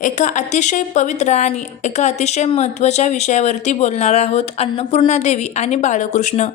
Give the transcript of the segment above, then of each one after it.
एका अतिशय पवित्र आणि एका अतिशय महत्त्वाच्या विषयावरती बोलणार आहोत अन्नपूर्णा देवी आणि बाळकृष्ण.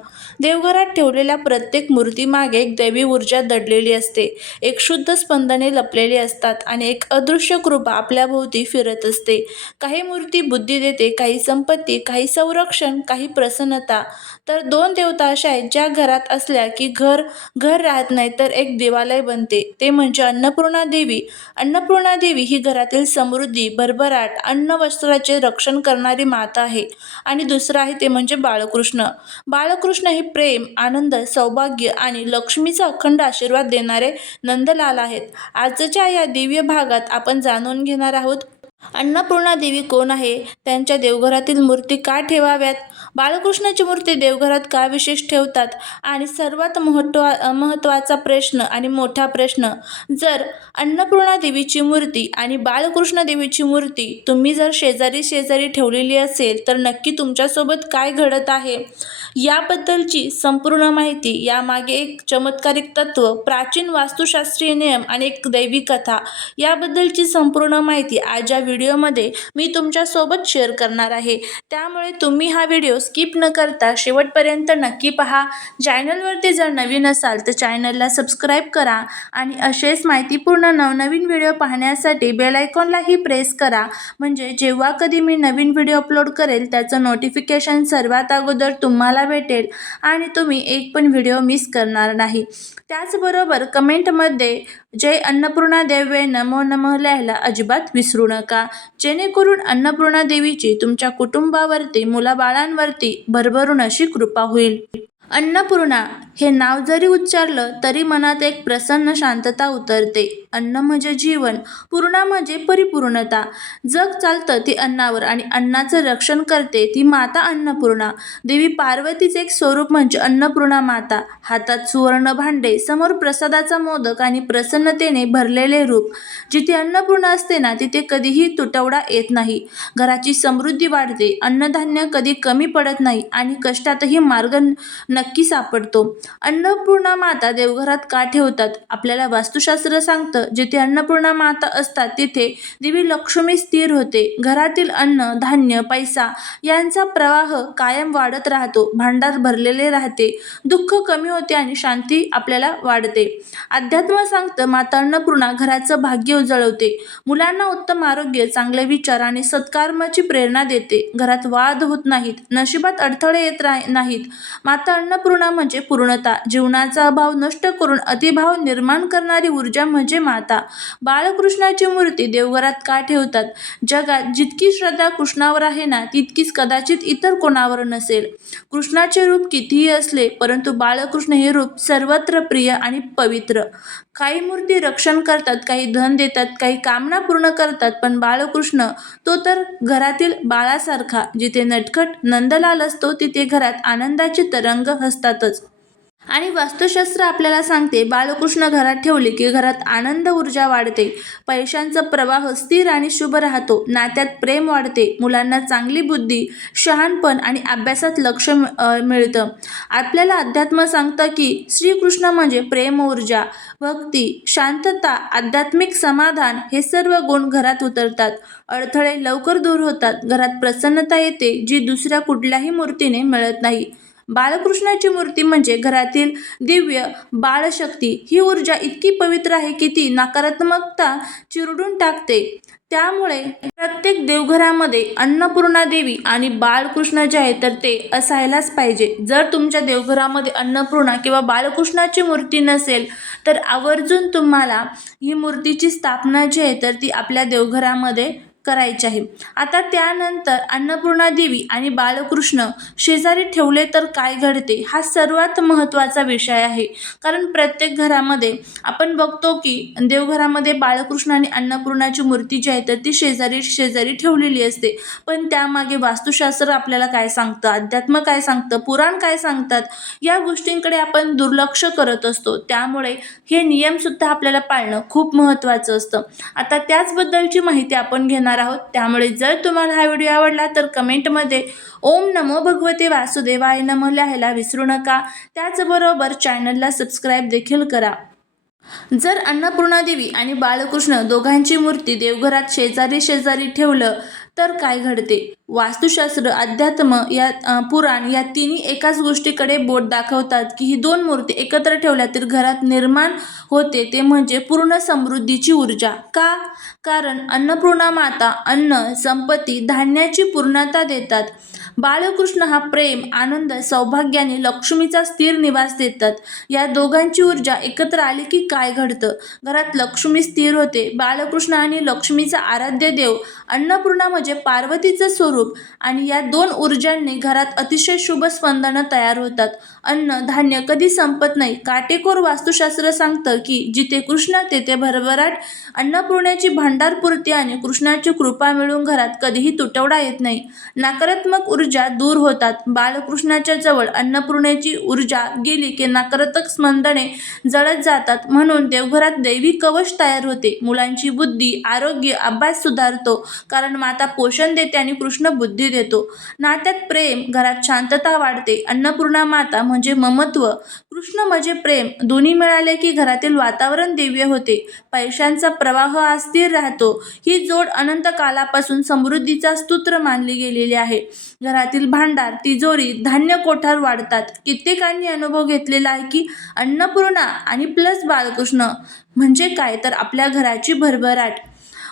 देवघरात ठेवलेल्या प्रत्येक मूर्तीमागे एक दैवी ऊर्जा दडलेली असते. एक शुद्ध स्पंदने लपलेली असतात आणि एक अदृश्य कृपा आपल्याभोवती फिरत असते. काही मूर्ती बुद्धी देते काही संपत्ती काही संरक्षण काही प्रसन्नता. तर दोन देवता अशा आहेत ज्या घरात असल्या की घर घर राहत नाही तर एक देवालय बनते. ते म्हणजे अन्नपूर्णा देवी. अन्नपूर्णा देवी ही घरातील समृद्धी भरभराट अन्न वस्त्राचे रक्षण करणारी माता आहे. आणि दुसरं आहे ते म्हणजे बाळकृष्ण. बाळकृष्ण हे प्रेम आनंद सौभाग्य आणि लक्ष्मीचा अखंड आशीर्वाद देणारे नंदलाल आहेत. आजच्या या दिव्य भागात आपण जाणून घेणार आहोत अन्नपूर्णा देवी कोण आहे? त्यांच्या देवघरातील मूर्ती का ठेवाव्यात? बाळकृष्णाची मूर्ती देवघरात का विशेष ठेवतात? आणि सर्वात महत्वा महत्त्वाचा प्रश्न आणि मोठा प्रश्न जर अन्नपूर्णा देवीची मूर्ती आणि बाळकृष्ण देवीची मूर्ती तुम्ही जर शेजारी शेजारी ठेवलेली असेल तर नक्की तुमच्यासोबत काय घडत आहे? याबद्दलची संपूर्ण माहिती यामागे एक चमत्कारिक तत्व प्राचीन वास्तुशास्त्रीय नियम आणि एक दैवी कथा. याबद्दलची संपूर्ण माहिती आज या व्हिडिओमध्ये मी तुमच्यासोबत शेअर करणार आहे. त्यामुळे तुम्ही हा व्हिडिओ स्किप न करता शेवटपर्यंत नक्की पहा. चॅनलवरती जर नवीन असाल तर चॅनलला सबस्क्राईब करा आणि असेच माहितीपूर्ण नवनवीन व्हिडिओ पाहण्यासाठी बेल आयकॉनलाही प्रेस करा. म्हणजे जेव्हा कधी मी नवीन व्हिडिओ अपलोड करेल त्याचं नोटिफिकेशन सर्वात अगोदर तुम्हाला भेटेल आणि तुम्ही एक पण व्हिडिओ मिस करणार नाही. त्याचबरोबर कमेंटमध्ये जय अन्नपूर्णा देवे नमो नमः लिहायला अजिबात विसरू नका. जेणेकरून अन्नपूर्णा देवीची तुमच्या कुटुंबावरती मुलाबाळांवरती भरभरून अशी कृपा होईल. अन्नपूर्णा हे नाव जरी उच्चारलं तरी मनात एक प्रसन्न शांतता उतरते. अन्न म्हणजे जीवन पूर्णा म्हणजे परिपूर्णता. जग चालतं ती अन्नावर आणि अन्नाचं रक्षण करते ती माता अन्नपूर्णा. देवी पार्वतीचे एक स्वरूप म्हणजे अन्नपूर्णा माता. हातात सुवर्ण भांडे समोर प्रसादाचा मोदक आणि प्रसन्नतेने भरलेले रूप. जिथे अन्नपूर्णा असते ना तिथे कधीही तुटवडा येत नाही. घराची समृद्धी वाढते. अन्नधान्य कधी कमी पडत नाही आणि कष्टातही मार्ग नक्की सापडतो. अन्नपूर्णा माता देवघरात का ठेवतात? आपल्याला वास्तुशास्त्र सांगतं जिथे अन्नपूर्णा माता असतात तिथे देवी लक्ष्मी स्थिर होते. घरातील अन्न धान्य पैसा यांचा प्रवाह कायम वाढत राहतो. भांडार भरलेले राहते. दुःख कमी होते आणि शांती आपल्याला वाढते. अध्यात्म सांगतं माता अन्नपूर्णा घराचं भाग्य उजळवते. मुलांना उत्तम आरोग्य चांगले विचार आणि सत्कर्माची प्रेरणा देते. घरात वाद होत नाहीत. नशिबात अडथळे येत रा नाहीत. माता अन्नपूर्णा म्हणजे पूर्णता. जीवनाचा अभाव नष्ट करून अतिभाव निर्माण करणारी ऊर्जा म्हणजे माता. बाळकृष्णाची मूर्ती देवघरात का ठेवतात? जगात जितकी श्रद्धा कृष्णावर आहे ना तितकीच कदाचित इतर कोणावर नसेल. कृष्णाचे रूप कितीही असले परंतु बाळकृष्ण हे रूप सर्वत्र प्रिय आणि पवित्र. काही मूर्ती रक्षण करतात काही धन देतात काही कामना पूर्ण करतात पण बाळकृष्ण तो तर घरातील बाळासारखा. जिथे नटखट नंदलाल असतो तिथे घरात आनंदाचे तरंग असतातच आणि वास्तुशास्त्र आपल्याला सांगते बाळकृष्ण घरात ठेवले की घरात आनंद ऊर्जा वाढते. पैशांचा प्रवाह स्थिर आणि शुभ राहतो. नात्यात प्रेम वाढते. मुलांना चांगली बुद्धी शहाणपण आणि अभ्यासात लक्ष मिळतं. आपल्याला अध्यात्म सांगतं की श्रीकृष्ण म्हणजे प्रेम ऊर्जा भक्ती शांतता आध्यात्मिक समाधान हे सर्व गुण घरात उतरतात. अडथळे लवकर दूर होतात. घरात प्रसन्नता येते जी दुसऱ्या कुठल्याही मूर्तीने मिळत नाही. बाळकृष्णाची मूर्ती म्हणजे घरातील दिव्य बाळशक्ती. ही ऊर्जा इतकी पवित्र आहे की ती नकारात्मकता चिरडून टाकते. त्यामुळे प्रत्येक देवघरामध्ये अन्नपूर्णा देवी आणि बाळकृष्ण जे आहे तर ते असायलाच पाहिजे. जर तुमच्या देवघरामध्ये अन्नपूर्णा किंवा बाळकृष्णाची मूर्ती नसेल तर आवर्जून तुम्हाला ही मूर्तीची स्थापना जी आहे तर ती आपल्या देवघरामध्ये करायचे आहे. आता त्यानंतर अन्नपूर्णा देवी आणि बाळकृष्ण शेजारी ठेवले तर काय घडते हा सर्वात महत्त्वाचा विषय आहे. कारण प्रत्येक घरामध्ये आपण बघतो की देवघरामध्ये बाळकृष्ण आणि अन्नपूर्णाची मूर्ती जी आहे तर ती शेजारी शेजारी ठेवलेली असते. पण त्यामागे वास्तुशास्त्र आपल्याला काय सांगतं? अध्यात्म काय सांगतं? पुराण काय सांगतात? या गोष्टींकडे आपण दुर्लक्ष करत असतो. त्यामुळे हे नियमसुद्धा आपल्याला पाळणं खूप महत्त्वाचं असतं. आता त्याचबद्दलची माहिती आपण घेणार करणार आहोत. त्यामुळे जर तुम्हाला हा व्हिडिओ आवडला तर कमेंटमध्ये ओम नमो भगवते वासुदेवाय नम लिहायला विसरू नका. त्याचबरोबर चॅनलला सबस्क्राईब देखील करा. जर अन्नपूर्णा देवी आणि बाळकृष्ण दोघांची मूर्ती देवघरात शेजारी शेजारी ठेवलं तर काय घडते? वास्तुशास्त्र अध्यात्म या पुराण या तिन्ही एकाच गोष्टीकडे बोट दाखवतात की ही दोन मूर्ती एकत्र ठेवल्या तर घरात निर्माण होते ते म्हणजे पूर्ण समृद्धीची ऊर्जा. का? कारण अन्नपूर्णा माता अन्न संपत्ती धान्याची पूर्णता देतात. बाळकृष्ण हा प्रेम आनंद सौभाग्याने लक्ष्मीचा स्थिर निवास देतात. या दोघांची ऊर्जा एकत्र आली की काय घडतं? घरात लक्ष्मी स्थिर होते. बाळकृष्ण आणि लक्ष्मीचा आराध्य देव अन्नपूर्णा म्हणजे पार्वतीचं स्वरूप आणि या दोन ऊर्जांनी घरात अतिशय शुभ स्पंदनं तयार होतात. अन्न धान्य कधी संपत नाही. काटेकोर वास्तुशास्त्र सांगतं की जिथे कृष्ण तेथे भरभराट. अन्नपूर्णाची भांडारपूर्ती आणि कृष्णाची कृपा मिळून घरात कधीही तुटवडा येत नाही. नकारात्मक ऊर्जा दूर होतात. बालकृष्णाच्या जवळ अन्नपूर्णेची ऊर्जा गेली की नकारात्मक स्पंदने जळत जातात. म्हणून देवघरात दैवी कवच तयार होते. मुलांची बुद्धी आरोग्य अभ्यास सुधारतो. कारण माता पोषण देते आणि कृष्ण बुद्धी देतो. नात्यात प्रेम घरात शांतता वाढते. अन्नपूर्णा माता म्हणजे ममत्व. कृष्ण म्हणजे प्रेम. दोन्ही मिळाले की घरातील वातावरण दिव्य होते. पैशांचा प्रवाह अस्थिर राहतो. ही जोड अनंत कालापासून समृद्धीचा स्तोत्र मानली गेलेली आहे. घरातील भांडार तिजोरी धान्य कोठार वाढतात. कित्येकांनी अनुभव घेतलेला आहे की अन्नपूर्णा आणि प्लस बालकृष्ण म्हणजे काय? तर आपल्या घराची भरभराट.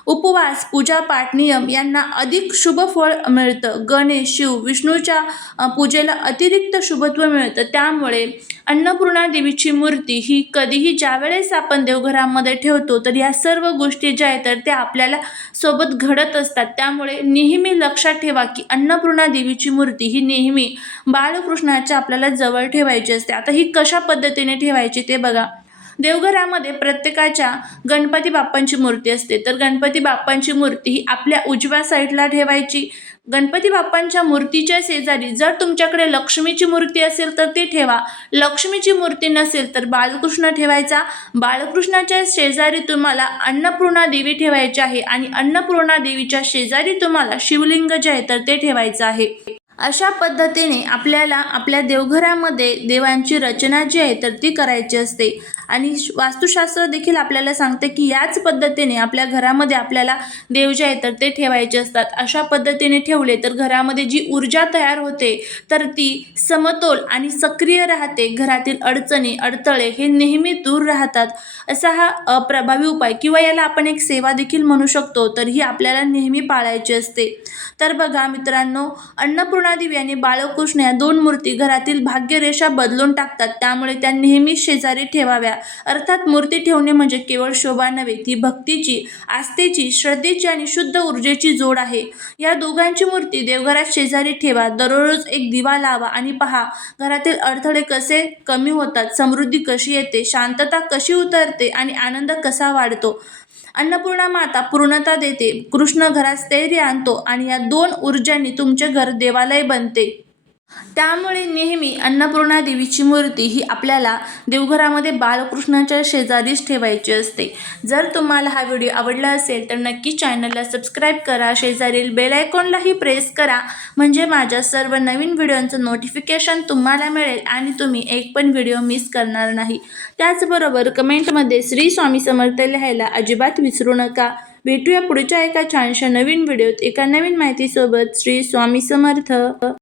उपवास पूजापाठ नियम यांना अधिक शुभ फळ मिळतं. गणेश शिव विष्णूच्या पूजेला अतिरिक्त शुभत्व मिळतं. त्यामुळे अन्नपूर्णा देवीची मूर्ती ही कधीही ज्यावेळेस आपण देवघरामध्ये ठेवतो तर या सर्व गोष्टी ज्या आहेत तर त्या आपल्याला सोबत घडत असतात. त्यामुळे नेहमी लक्षात ठेवा की अन्नपूर्णा देवीची मूर्ती ही नेहमी बाळकृष्णाच्या आपल्याला जवळ ठेवायची असते. आता ही कशा पद्धतीने ठेवायची ते बघा. देवघरामध्ये प्रत्येकाच्या गणपती बाप्पांची मूर्ती असते. तर गणपती बाप्पांची मूर्ती ही आपल्या उजव्या साईडला ठेवायची. गणपती बाप्पांच्या मूर्तीच्या शेजारी जर तुमच्याकडे लक्ष्मीची मूर्ती असेल तर ती ठेवा. लक्ष्मीची मूर्ती नसेल तर बाळकृष्ण ठेवायचा. बाळकृष्णाच्या शेजारी तुम्हाला अन्नपूर्णा देवी ठेवायची आहे आणि अन्नपूर्णा देवीच्या शेजारी तुम्हाला शिवलिंग जे आहे तर ते ठेवायचं आहे. अशा पद्धतीने आपल्याला आपल्या देवघरामध्ये देवांची रचना जी आहे तर ती करायची असते. आणि श- वास्तुशास्त्र देखील आपल्याला सांगते की याच पद्धतीने आपल्या घरामध्ये आपल्याला देव जे आहे तर ते ठेवायचे असतात. अशा पद्धतीने ठेवले तर घरामध्ये जी ऊर्जा तयार होते तर ती समतोल आणि सक्रिय राहते. घरातील अडचणी अडथळे हे नेहमी दूर राहतात. असा हा प्रभावी उपाय किंवा याला आपण एक सेवा देखील म्हणू शकतो तर ही आपल्याला नेहमी पाळायची असते. तर बघा मित्रांनो अन्नपूर्णा देवी आणि बाळकृष्ण या दोन मूर्ती घरातील भाग्यरेषा बदलून टाकतात. त्यामुळे त्या नेहमी शेजारी ठेवाव्या. अर्थात मूर्ती ठेवणे म्हणजे केवळ शोभा नव्हे ती भक्तीची आस्थेची श्रद्धेची आणि शुद्ध ऊर्जेची जोड आहे. या दोघांची मूर्ती देवघरात शेजारी ठेवा. दररोज एक दिवा लावा आणि पहा घरातील अडथळे कसे कमी होतात समृद्धी कशी येते शांतता कशी उतरते आणि आनंद कसा वाढतो. अन्नपूर्णा माता पूर्णता देते. कृष्ण घरात स्थैर्य आणतो आणि या दोन ऊर्जांनी तुमचे घर देवालय बनते. त्यामुळे नेहमी अन्नपूर्णा देवीची मूर्ती ही आपल्याला देवघरामध्ये बालकृष्णाच्या शेजारीच ठेवायची असते. जर तुम्हाला हा व्हिडिओ आवडला असेल तर नक्की चॅनलला सबस्क्राईब करा. शेजारील बेलायकॉनलाही प्रेस करा. म्हणजे माझ्या सर्व नवीन व्हिडिओंचं नोटिफिकेशन तुम्हाला मिळेल आणि तुम्ही एक पण व्हिडिओ मिस करणार नाही. त्याचबरोबर कमेंटमध्ये श्री स्वामी समर्थ लिहायला अजिबात विसरू नका. भेटूया पुढच्या एका छानशा नवीन व्हिडिओत एका नवीन माहितीसोबत. श्री स्वामी समर्थ.